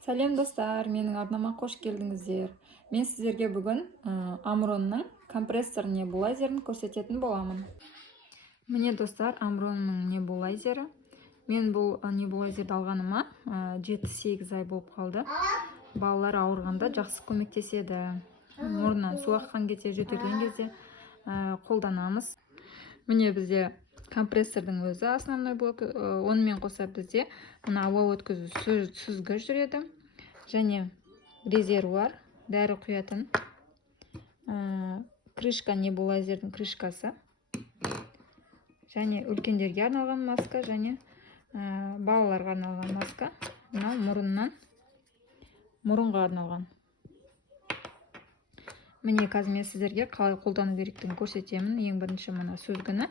Сәлем достар, менің арнама қош келдіңіздер. Мен сіздерге бүгін Амронның компрессор небулайзерін көрсететін боламын. Міне достар, Амронның небулайзері. Мен бұл небулайзерді алғаныма 7-8 ай болып қалды. Балалар ауырғанда жақсы көмектеседі. Мұрнынан су аққан кезде, жөтелген кезде қолданамыз. Міне бізде компрессордың өзі основной блок, онымен қоса бізде мына ауа өткізу сүзгіш жүреді, және резервуар, дәрі құятын, крышка небулайзердің крышкасы, және үлкендерге арналған маска, және балаларға арналған маска, мына мұрынға арналған. Міне қазір мен сіздерге қалай қолдану керектігін көрсетемін. Ең бірінші мына сүзгіні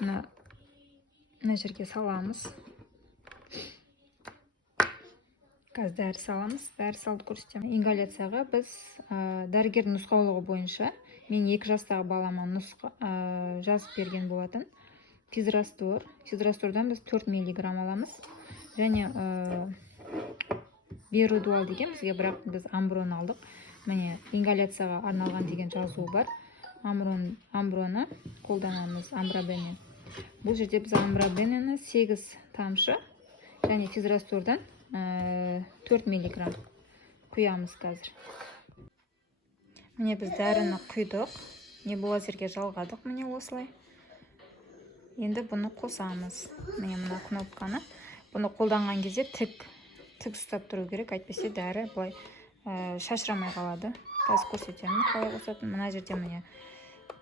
мына жерге саламыз. Қазір дәрі саламыз. Дәрі салды көрсетемін. Ингаляцияға біз дәрігердің нұсқаулығы бойынша мен 2 жастағы балама жазып берген болатын. Физраствор. Физраствордан біз 4 миллиграмм аламыз. Және Берудуал деген бізге, бірақ біз Амброн алдық. Міне ингаляцияға арналған деген жазуы бар. Амброны қолданамыз, амбробенен. Бұл жерде біз амбробенені 8 тамшы және физраствордан 4 миллиграмм құямыз қазір. Міне біз дәріні құйдық, небулайзерге жалғадық, міне осылай. Енді бұны қосамыз. Міне мына кнопканы. Бұны қолданған кезде тік ұстап тұру керек, әйтпесе дәрі былай шашырамай қалады. Қазір көрсетемін қалай қосатын. Мына жерде міне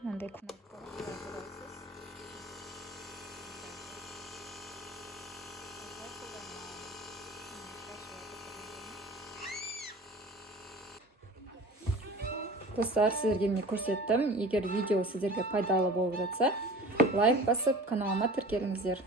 мынандай кнопка бар. Достар, сіздерге міне көрсеттім. Егер видео сіздерге пайдалы болып жатса, лайк басып, каналыма тіркеліңіздер.